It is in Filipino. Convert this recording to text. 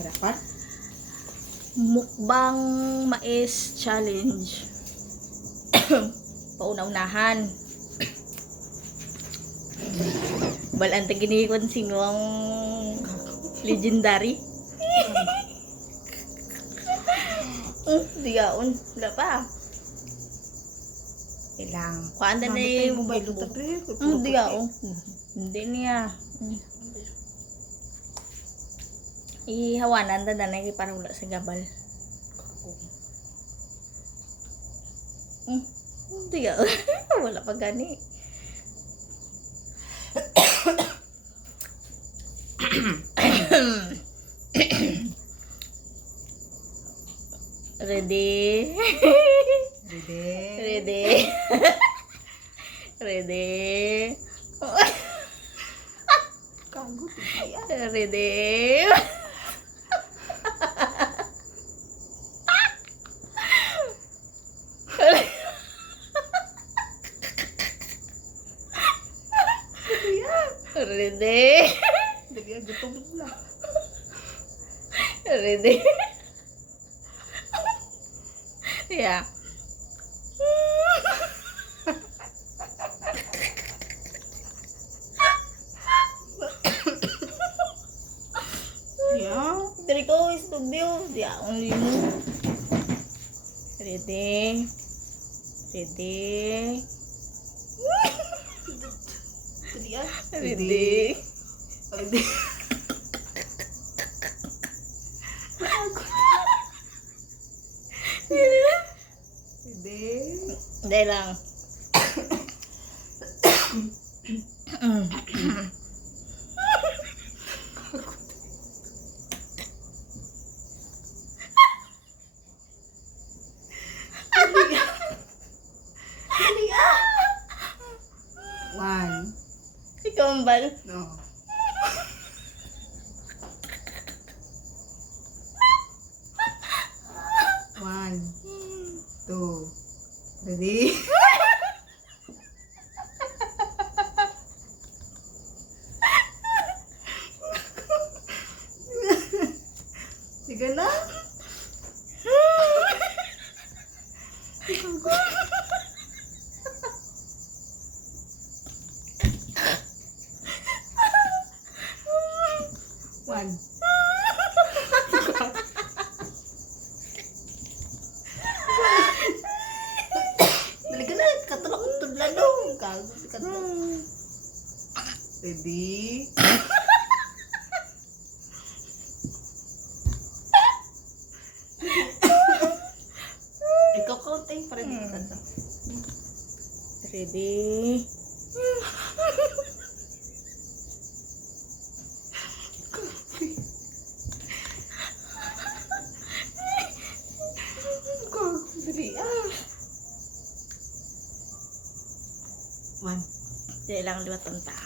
Harapan? Mukbang mais challenge. Pauna-unahan. Balanta ginikon sinuang legendary. Diyaon. Wala pa. Ilang. Kuhaan na Mamatay yung mo ba ilo tabi? diyaon. Hindi niya. Ihawanan na na para wala sa gabal. Diyaon. Wala pa gani. Ready? Ready? Ready? Ready? Kago, tigaya. Ready? Ready? Tigaya, gutom na. Ready? Yeah. Yeah. Dari ko is studio. Yeah, only mo. Ready? Ready? Tigaya. Ready? Ready. Ready. Hindi lang. One. Ikaw ang bal. No. One. Two. Ready? Sige na. One. Dali ka na. Katulak ang tudlan dong. Katulak. Ready? Ikaw counting para di ka to. Ready? Dali One. Hindi lang liwat unta.